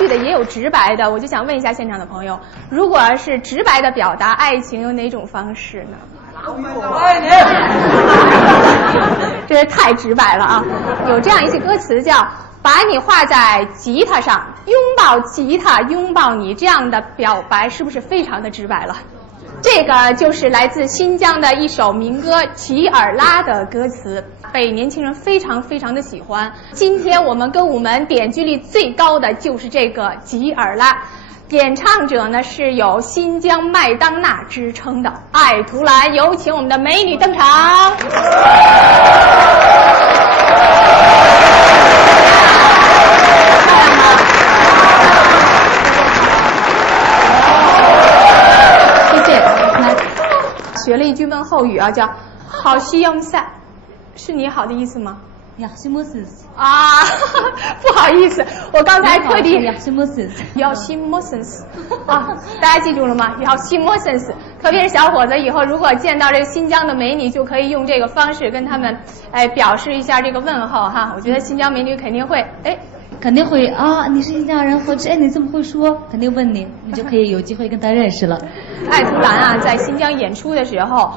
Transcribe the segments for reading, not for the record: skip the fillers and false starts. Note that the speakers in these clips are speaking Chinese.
叙的，也有直白的。我就想问一下现场的朋友，如果是直白的表达爱情，有哪种方式呢？我爱你。这是太直白了啊！有这样一句歌词叫“把你画在吉他上，拥抱吉他，拥抱你”，这样的表白是不是非常的直白了？这个就是来自新疆的一首民歌《吉尔拉》的歌词，被年轻人非常的喜欢。今天我们歌舞门点击率最高的就是这个《吉尔拉》，演唱者呢是有新疆麦当娜之称的艾图兰，有请我们的美女登场。学了一句问候语啊，叫“好西洋赛”，是你好的意思吗？雅西莫森啊，不好意思，我刚才特地雅西莫森，要西莫森斯啊，大家记住了吗？要西莫森斯，特别是小伙子，以后如果见到这个新疆的美女，就可以用这个方式跟他们表示一下这个问候哈。我觉得新疆美女肯定会肯定会啊，你是新疆人，或者你怎么会说？肯定问你，你就可以有机会跟他认识了。艾图兰啊，在新疆演出的时候，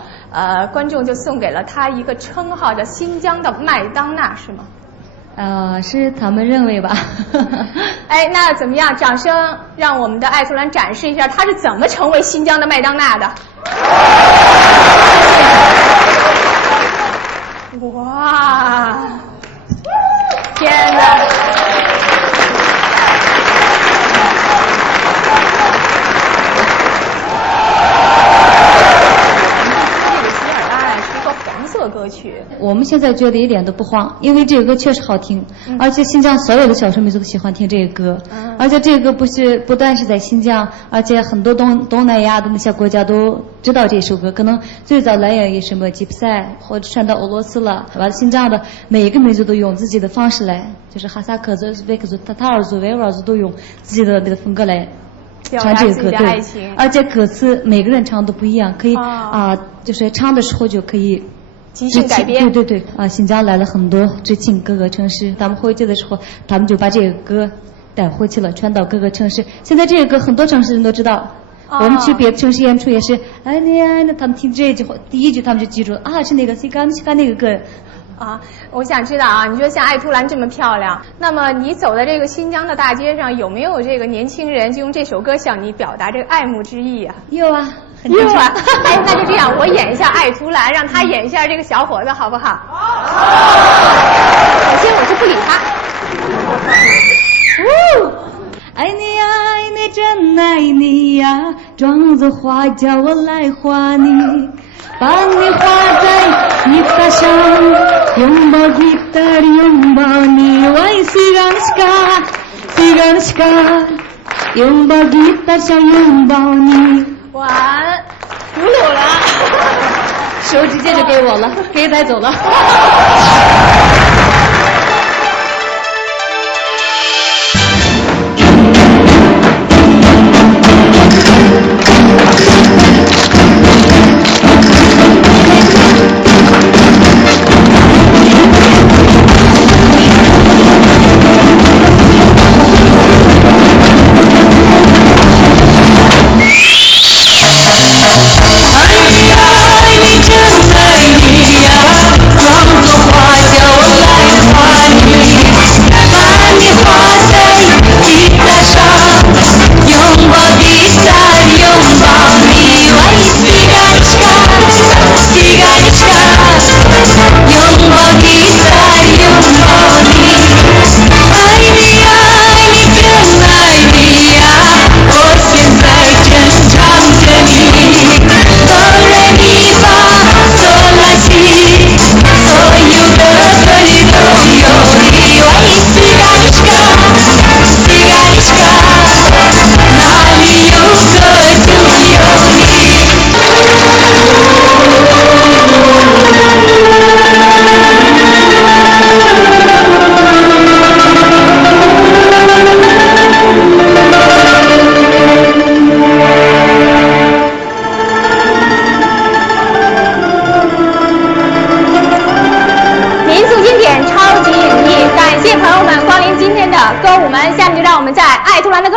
观众就送给了他一个称号，叫新疆的麦当娜，是吗？是他们认为吧。那怎么样？掌声让我们的艾图兰展示一下他是怎么成为新疆的麦当娜的。哇！天哪！歌曲，我们现在觉得一点都不慌，因为这个歌确实好听，而且新疆所有的少数民族都喜欢听这个歌，而且这个歌不但是在新疆，而且很多东南亚的那些国家都知道这首歌，可能最早来源于什么吉普赛或者传到俄罗斯了，完了新疆的每一个民族都用自己的方式来，就是哈萨克族、乌兹别克族、塔塔尔族、维吾尔族都用自己的那个风格来唱这个歌，对，而且歌词每个人唱都不一样，可以就是唱的时候就可以即兴改编，对啊！新疆来了很多知青各个城市，他们回去的时候，他们就把这个歌带回去了，传到各个城市。现在这个歌很多城市人都知道，我们去别的城市演出也是，哎呀，他们听这句话，第一句他们就记住啊，是那个西干那个歌。我想知道啊，你说像艾图兰这么漂亮，那么你走在这个新疆的大街上，有没有这个年轻人就用这首歌向你表达这个爱慕之意啊？有啊。有啊，那就这样，我演一下艾图兰，让他演一下这个小伙子，好不好？首先我就不理他。爱你呀，爱你，真爱你呀，装作花叫我来画你，把你画在吉他上，拥抱吉他里拥抱你，喂西嘎，拥抱吉他上拥抱你。完，俘虏了，手直接就给我了，给带走了。歌舞门，下面就让我们在拜托了，那个